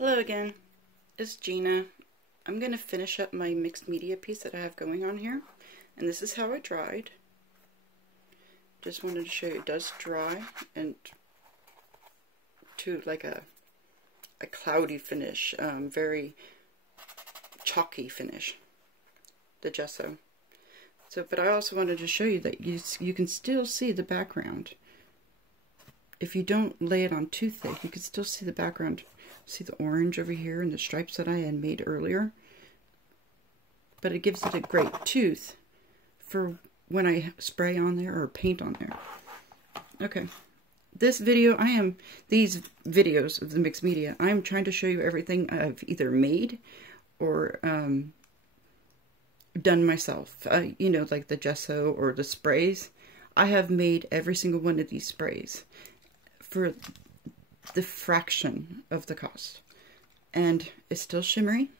Hello again, it's Gina. I'm going to finish up my mixed media piece that I have going on here, and this is how it dried. Just wanted to show you it does dry and to like a cloudy finish, very chalky finish, the gesso. So, but I also wanted to show you that you can still see the background. If you don't lay it on too thick, you can still see the background. See the orange over here and the stripes that I had made earlier. But it gives it a great tooth for when I spray on there or paint on there. Okay. This video, these videos of the mixed media, I'm trying to show you everything I've either made or done myself. You know, like the gesso or the sprays. I have made every single one of these sprays for the fraction of the cost. And it's still shimmery.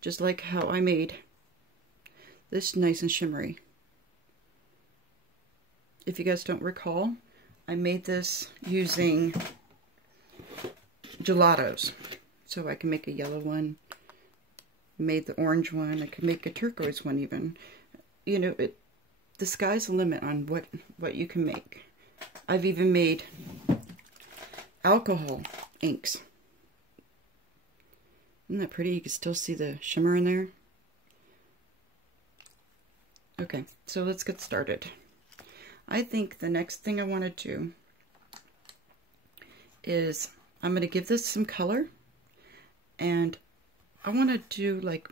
Just like how I made this nice and shimmery. If you guys don't recall, I made this using gelatos. So I can make a yellow one. Made the orange one. I could make a turquoise one even. You know, the sky's the limit on what you can make. I've even made alcohol inks. Isn't that pretty? You can still see the shimmer in there. Okay, so let's get started. I think the next thing I want to do is I'm going to give this some color, and I want to do like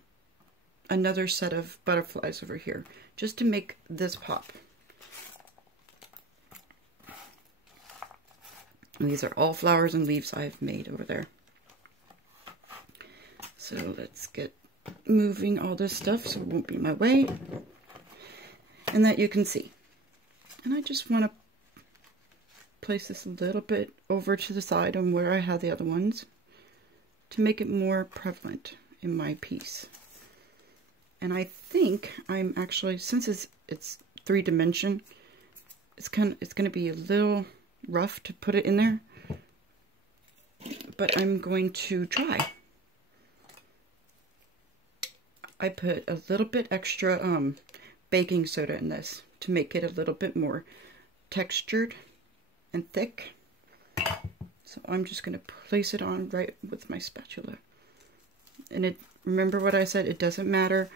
another set of butterflies over here just to make this pop. And these are all flowers and leaves I've made over there. So let's get moving all this stuff so it won't be in my way. And that you can see. And I just want to place this a little bit over to the side on where I had the other ones to make it more prevalent in my piece. And I think I'm actually, since it's 3-dimension, it's going to be a little rough to put it in there, but I'm going to try. I put a little bit extra baking soda in this to make it a little bit more textured and thick. So I'm just going to place it on right with my spatula. And remember what I said, it doesn't matter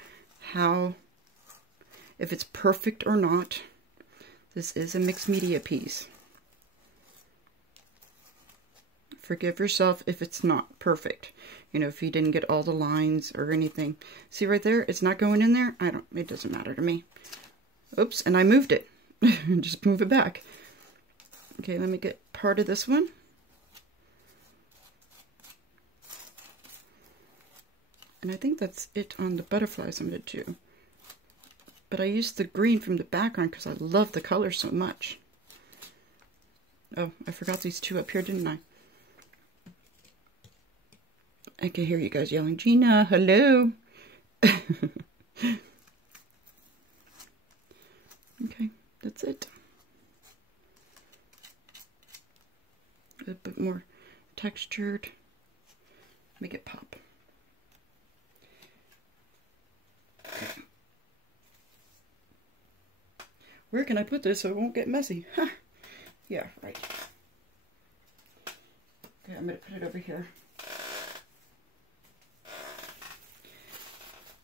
if it's perfect or not. This is a mixed media piece. Forgive yourself if it's not perfect. You know, if you didn't get all the lines or anything. See right there? It's not going in there. It doesn't matter to me. Oops, and I moved it. Just move it back. Okay, let me get part of this one. And I think that's it on the butterflies I'm going to do. But I used the green from the background because I love the color so much. Oh, I forgot these two up here, didn't I? I can hear you guys yelling, Gina, hello. Okay, that's it. A bit more textured. Make it pop. Okay. Where can I put this so it won't get messy? Huh. Yeah, right. Okay, I'm going to put it over here.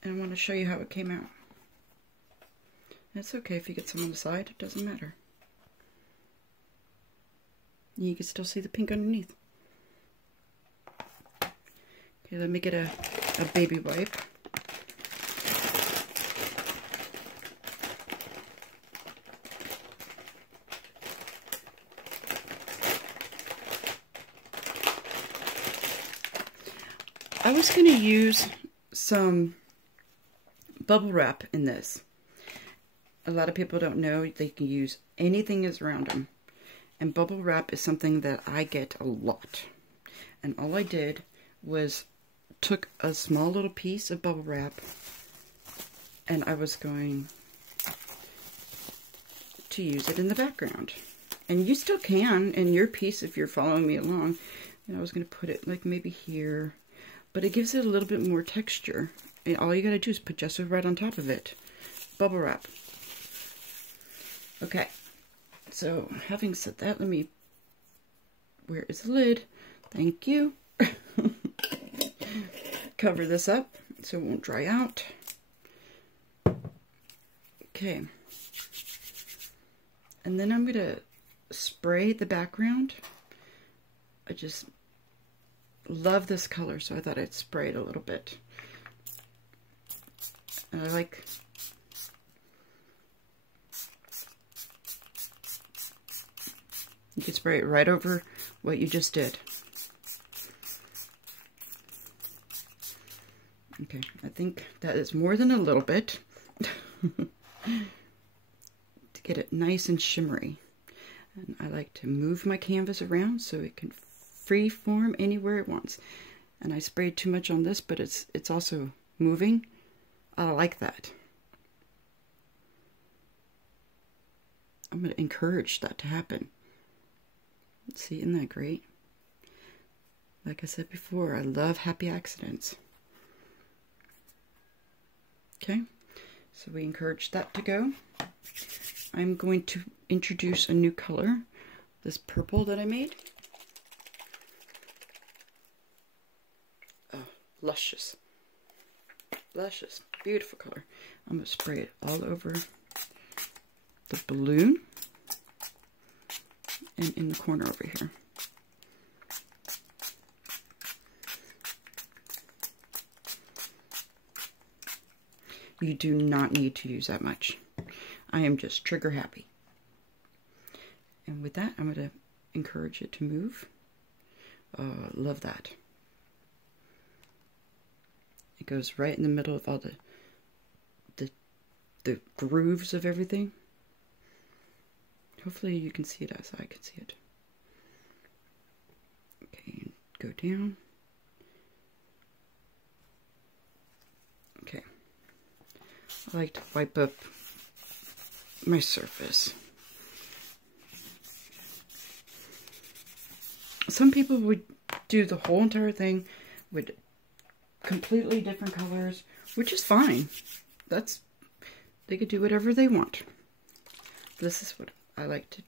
And I want to show you how it came out. And it's okay if you get some on the side, it doesn't matter. You can still see the pink underneath. Okay, let me get a baby wipe. I was going to use some bubble wrap in this. A lot of people don't know they can use anything that's around them. And bubble wrap is something that I get a lot. And all I did was took a small little piece of bubble wrap and I was going to use it in the background. And you still can in your piece if you're following me along. And I was going to put it like maybe here, but it gives it a little bit more texture. And all you got to do is put gesso right on top of it. Bubble wrap. Okay, so having said that, let me, where is the lid? Thank you. Cover this up so it won't dry out. Okay. And then I'm going to spray the background. I just love this color, so I thought I'd spray it a little bit. And I like... You can spray it right over what you just did. Okay, I think that is more than a little bit to get it nice and shimmery. And I like to move my canvas around so it can free form anywhere it wants. And I sprayed too much on this, but it's also moving. I like that. I'm going to encourage that to happen. See, isn't that great? Like I said before, I love happy accidents. Okay, so we encourage that to go. I'm going to introduce a new color, this purple that I made. Oh, luscious. Luscious, beautiful color. I'm going to spray it all over the balloon and in the corner over here. You do not need to use that much. I am just trigger happy. And with that, I'm going to encourage it to move. Love that. It goes right in the middle of all the grooves of everything. Hopefully you can see it as I can see it. Okay, go down. Okay. I like to wipe up my surface. Some people would do the whole entire thing with completely different colors, which is fine. They could do whatever they want. This is what I like to,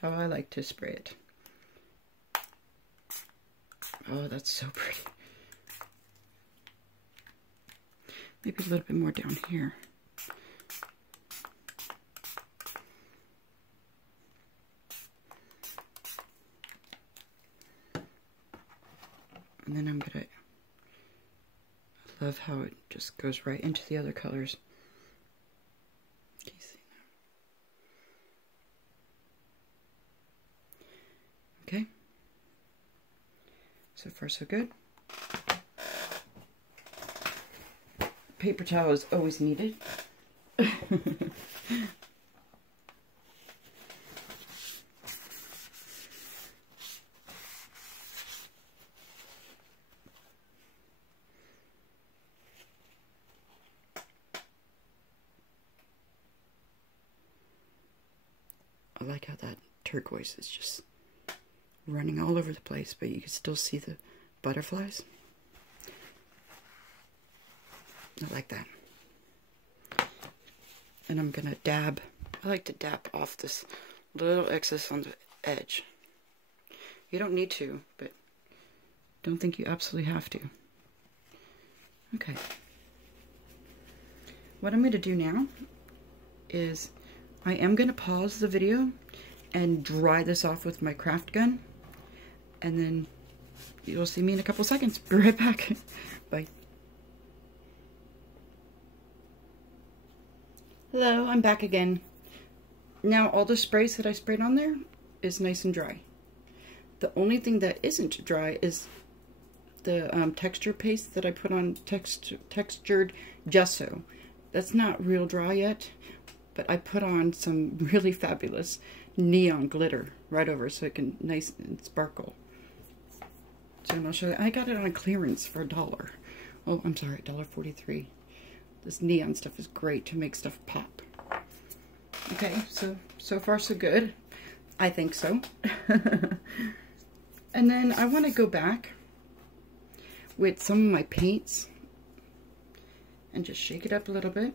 how I like to spray it. Oh, that's so pretty. Maybe a little bit more down here. And then I'm gonna, I love how it just goes right into the other colors. Can you see that? Okay. So far so good. Paper towel is always needed. I like how that turquoise is just running all over the place, but you can still see the butterflies. I like that. And I'm gonna dab. I like to dab off this little excess on the edge. You don't need to, but don't think you absolutely have to. Okay. What I'm gonna do now is I am gonna pause the video and dry this off with my craft gun, and then you'll see me in a couple seconds. Be right back. Bye. Hello, I'm back again. Now all the sprays that I sprayed on there is nice and dry. The only thing that isn't dry is the texture paste that I put on textured gesso. That's not real dry yet, but I put on some really fabulous neon glitter right over so it can nice and sparkle. So I'll show you. I got it on clearance for $1. Oh, I'm sorry, $1.43. This neon stuff is great to make stuff pop. Okay, so far so good. I think so. And then I want to go back with some of my paints and just shake it up a little bit.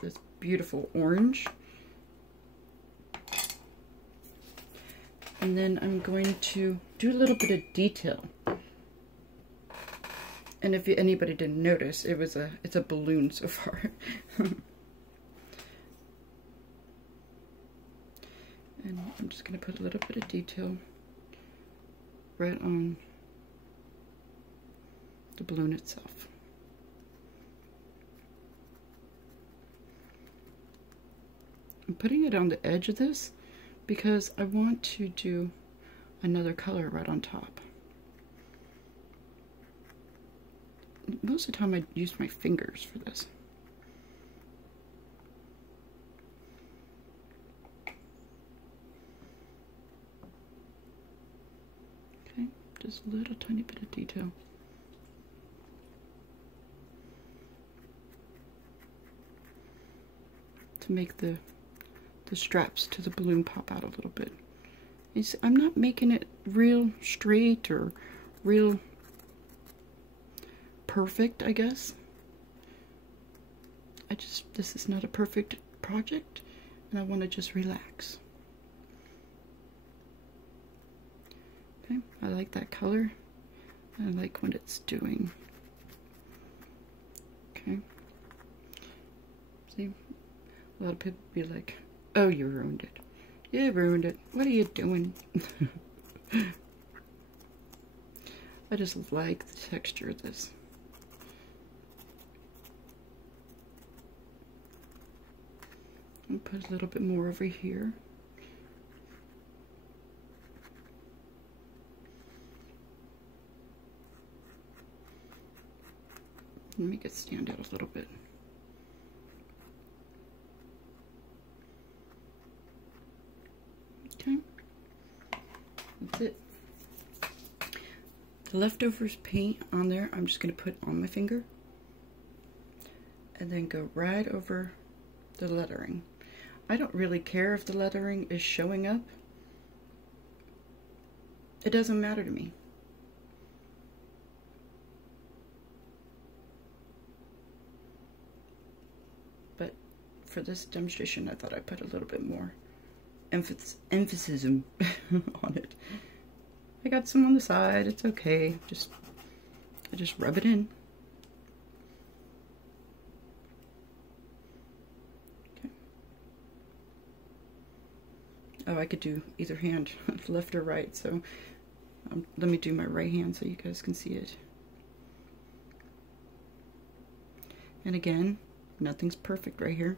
This beautiful orange. And then I'm going to do a little bit of detail. And if anybody didn't notice, it's a balloon so far. And I'm just going to put a little bit of detail right on the balloon itself. I'm putting it on the edge of this because I want to do another color right on top. Most of the time I use my fingers for this. Okay, just a little tiny bit of detail. To make the straps to the balloon pop out a little bit. You see, I'm not making it real straight or real perfect, I guess. This is not a perfect project, and I want to just relax. Okay, I like that color. I like what it's doing. Okay. See, a lot of people be like, "Oh, you ruined it. You ruined it. What are you doing?" I just like the texture of this. I'll put a little bit more over here. Make it stand out a little bit. Okay, that's it. The leftovers paint on there, I'm just going to put on my finger and then go right over the lettering. I don't really care if the lettering is showing up. It doesn't matter to me. But for this demonstration, I thought I'd put a little bit more emphasis on it. I got some on the side, it's okay. I just rub it in. Okay. Oh, I could do either hand, left or right, so let me do my right hand so you guys can see it. And again, nothing's perfect right here.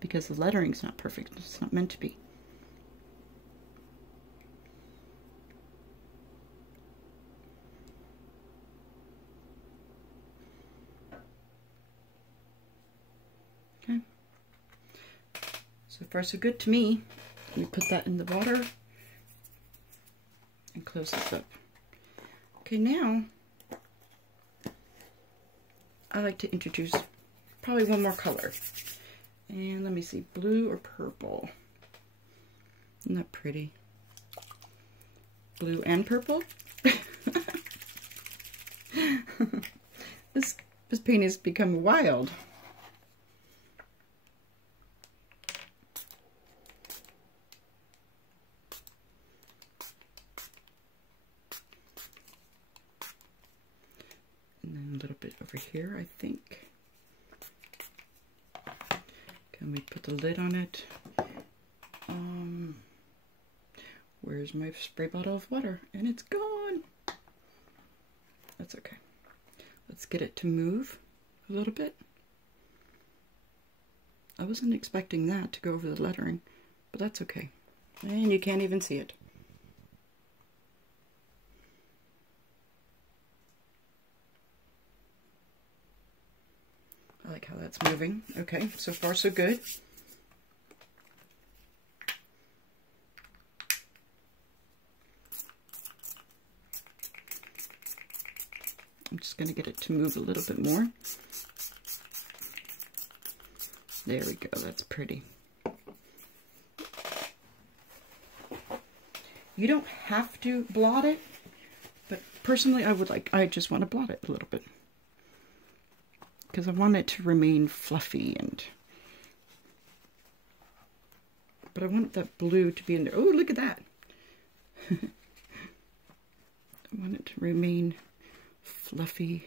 Because the lettering's not perfect. It's not meant to be. Okay. So far so good to me. Let me put that in the water and close this up. Okay, now I like to introduce probably one more color. And let me see, blue or purple? Isn't that pretty? Blue and purple? This paint has become wild. And then a little bit over here, I think. Can we put the lid on it? Where's my spray bottle of water? And it's gone. That's okay. Let's get it to move a little bit. I wasn't expecting that to go over the lettering, but that's okay. And you can't even see it. I like how that's moving. Okay, so far so good. I'm just going to get it to move a little bit more. There we go, that's pretty. You don't have to blot it, but personally I just want to blot it a little bit. Because I want it to remain fluffy but I want that blue to be in there. Oh, look at that. I want it to remain fluffy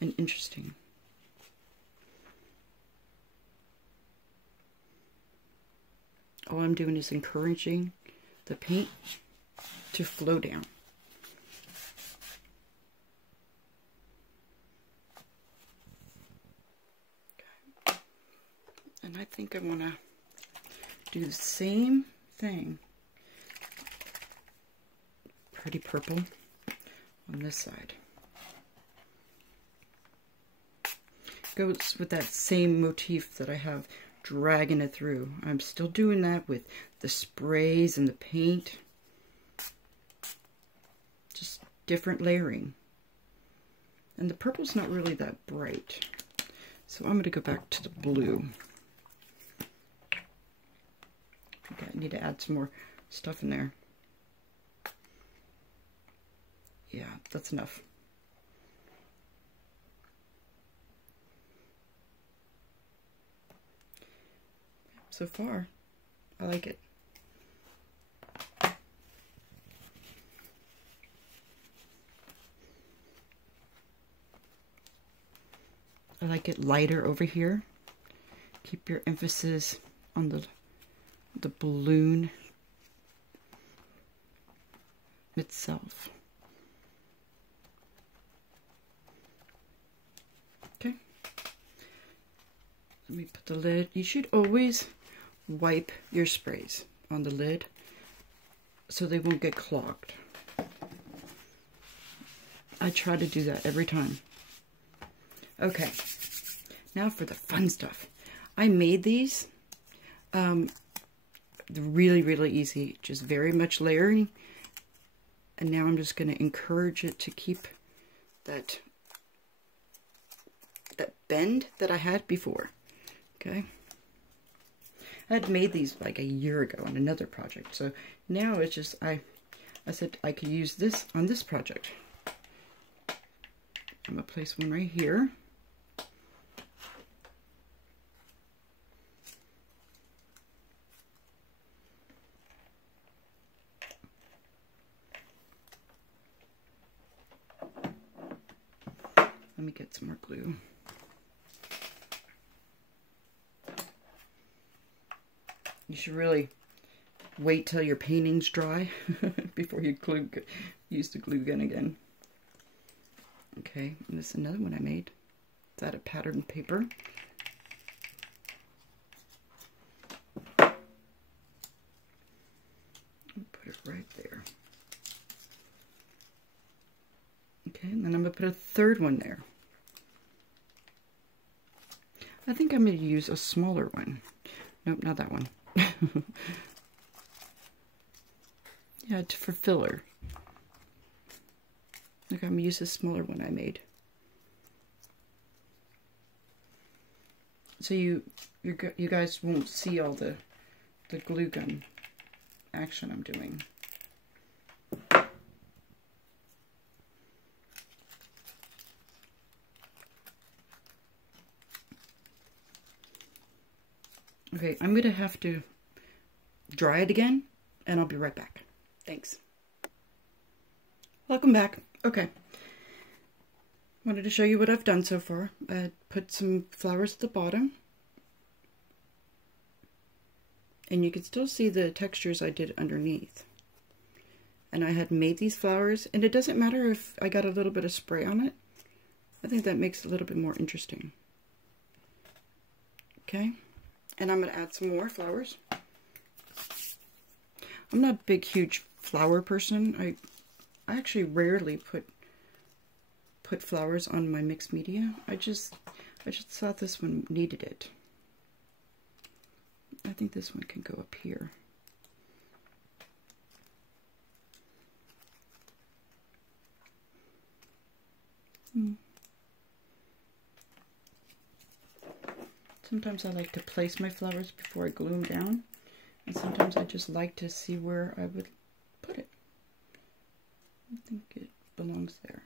and interesting. All I'm doing is encouraging the paint to flow down. Okay. And I think I want to do the same thing. Pretty purple on this side. Goes with that same motif that I have dragging it through. I'm still doing that with the sprays and the paint. Just different layering. And the purple's not really that bright. So I'm going to go back to the blue. Okay, I need to add some more stuff in there. Yeah, that's enough. So far, I like it. I like it lighter over here. Keep your emphasis on the balloon itself. Okay. Let me put the lid. You should always wipe your sprays on the lid so they won't get clogged. I try to do that every time. Okay, now for the fun stuff. I made these really, really easy, just very much layering. And now I'm just going to encourage it to keep that bend that I had before. Okay. I had made these like a year ago on another project. So now it's just, I said I could use this on this project. I'm going to place one right here. Let me get some more glue. You should really wait till your painting's dry before you use the glue gun again. Okay, and this is another one I made. It's out of patterned paper. Put it right there. Okay, and then I'm going to put a third one there. I think I'm going to use a smaller one. Nope, not that one. Yeah, for filler. Look, I'm going to use a smaller one I made. So you guys won't see all the glue gun action I'm doing. Okay, I'm going to have to dry it again, and I'll be right back. Thanks. Welcome back. Okay. Wanted to show you what I've done so far. I put some flowers at the bottom. And you can still see the textures I did underneath. And I had made these flowers, and it doesn't matter if I got a little bit of spray on it. I think that makes it a little bit more interesting. Okay. And I'm going to add some more flowers. I'm not a big, huge flower person. I actually rarely put flowers on my mixed media. I just thought this one needed it. I think this one can go up here. Sometimes I like to place my flowers before I glue them down. And sometimes I just like to see where I would put it. I think it belongs there.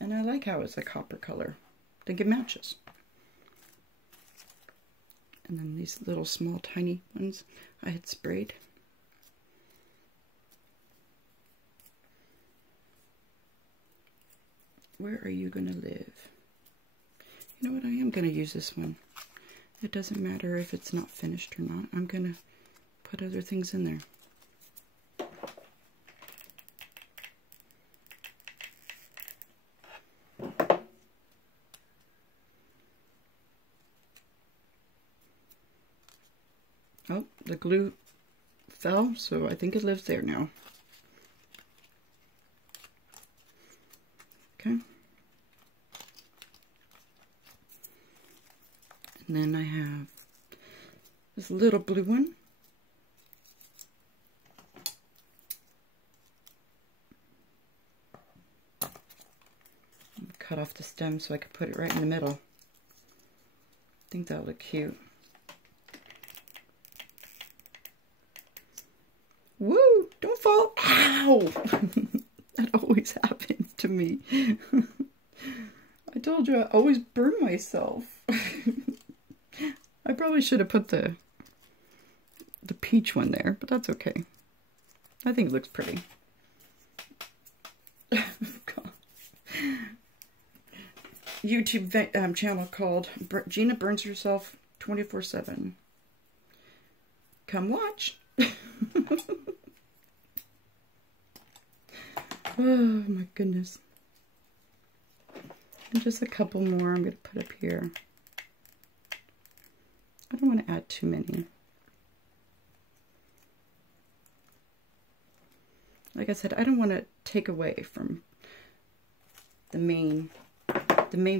And I like how it's a copper color. I think it matches. And then these little small tiny ones I had sprayed. Where are you going to live? You know what, I am going to use this one. It doesn't matter if it's not finished or not. I'm going to put other things in there. Oh, the glue fell, so I think it lives there now. Okay. And then I have this little blue one. Cut off the stem so I could put it right in the middle. I think that'll look cute. Woo! Don't fall! Ow! That always happens to me. I told you I always burn myself. I probably should have put the peach one there, but that's okay. I think it looks pretty. YouTube channel called Gina Burns Herself 24/7. Come watch. Oh my goodness. And just a couple more I'm going to put up here. I don't want to add too many. Like I said, I don't want to take away from the main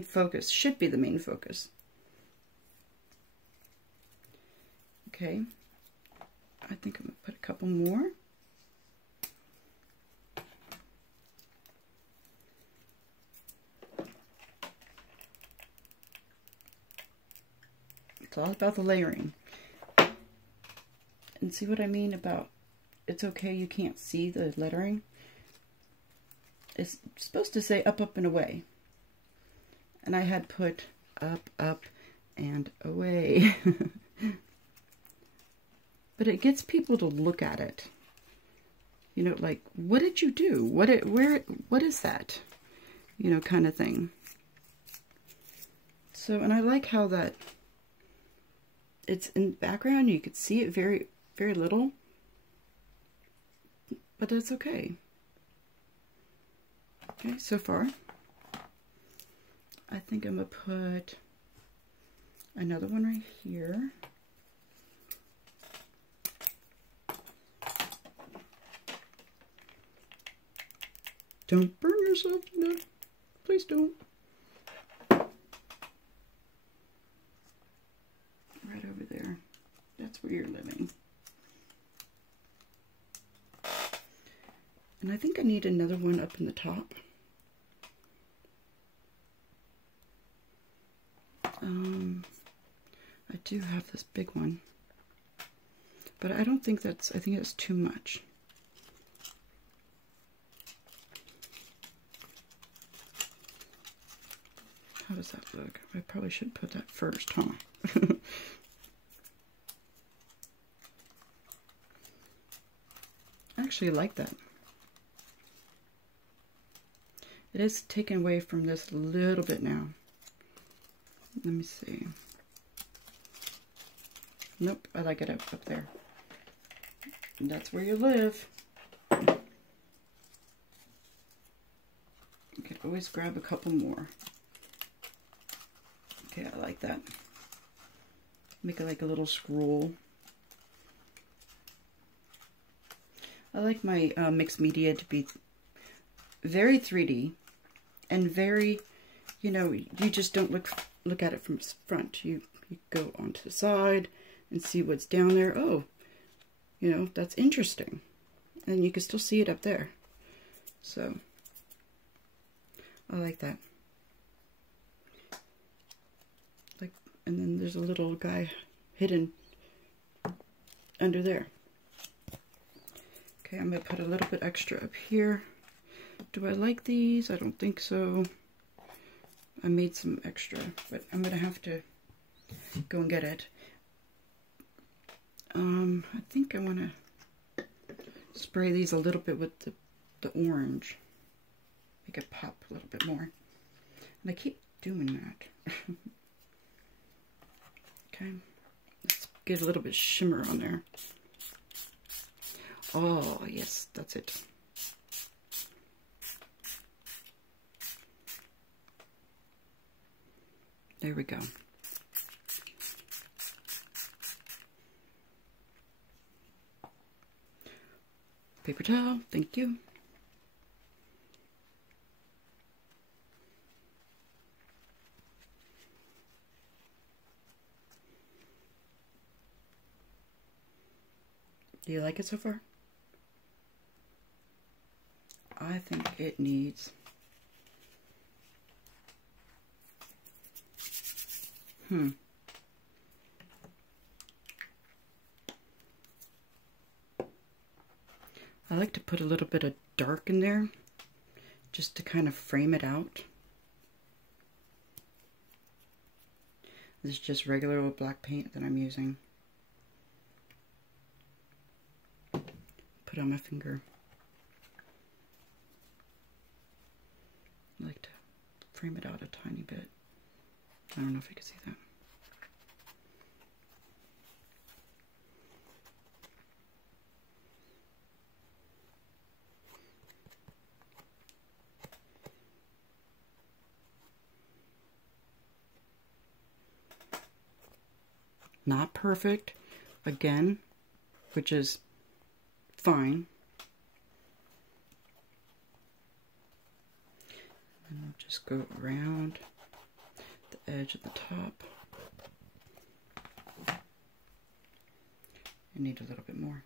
focus. Should be the main focus. Okay. I think I'm going to put a couple more. It's all about the layering. And see what I mean about it's okay you can't see the lettering? It's supposed to say up, up, and away. And I had put up, up, and away. But it gets people to look at it. You know, like, what did you do? What is that? You know, kind of thing. So, and I like how that it's in the background. You could see it very, very little. But that's okay. Okay, so far. I think I'm going to put another one right here. Don't burn yourself. No, please don't. Right over there. That's where you're living. And I think I need another one up in the top. I do have this big one. But I don't think that's, I think it's too much. How does that look? I probably should put that first, huh? I actually like that. It is taken away from this a little bit now. Let me see. Nope, I like it up there. And that's where you live. You can always grab a couple more. Okay, I like that. Make it like a little scroll. I like my mixed media to be very 3D and very, you know, you just don't look at it from front. You go onto the side and see what's down there. Oh, you know, that's interesting. And you can still see it up there. So, I like that. Like, and then there's a little guy hidden under there. Okay, I'm going to put a little bit extra up here. Do I like these? I don't think so. I made some extra, but I'm going to have to go and get it. I think I want to spray these a little bit with the orange. Make it pop a little bit more. And I keep doing that. Okay, let's get a little bit of shimmer on there. Oh, yes, that's it. There we go. Paper towel, thank you. Do you like it so far? I think it needs I like to put a little bit of dark in there just to kind of frame it out. This is just regular old black paint that I'm using. Put on my finger. I like to frame it out a tiny bit. I don't know if you can see that. Not perfect, again, which is fine. And I'll just go around the edge of the top. I need a little bit more.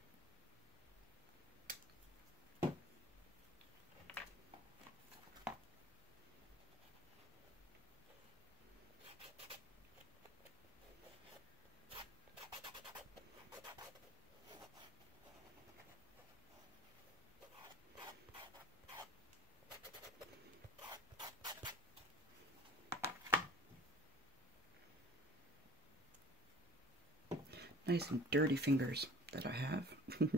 Nice and dirty fingers that I have. Okay.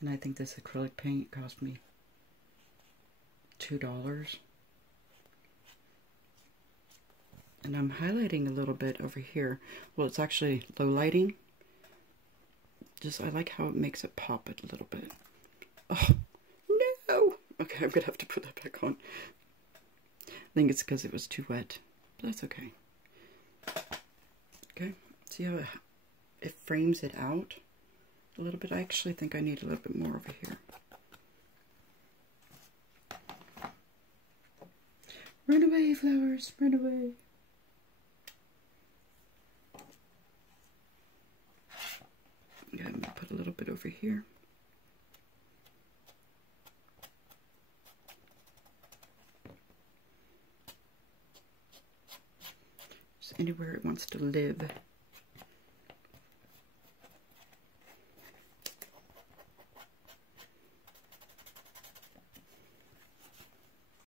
And I think this acrylic paint cost me $2. And I'm highlighting a little bit over here. Well, it's actually low lighting. Just, I like how it makes it pop it a little bit. Oh, no! Okay, I'm gonna have to put that back on. I think it's because it was too wet. But that's okay. Okay, see how it frames it out a little bit? I actually think I need a little bit more over here. Run away, flowers, run away. Yeah, I'm gonna put a little bit over here. Just anywhere it wants to live.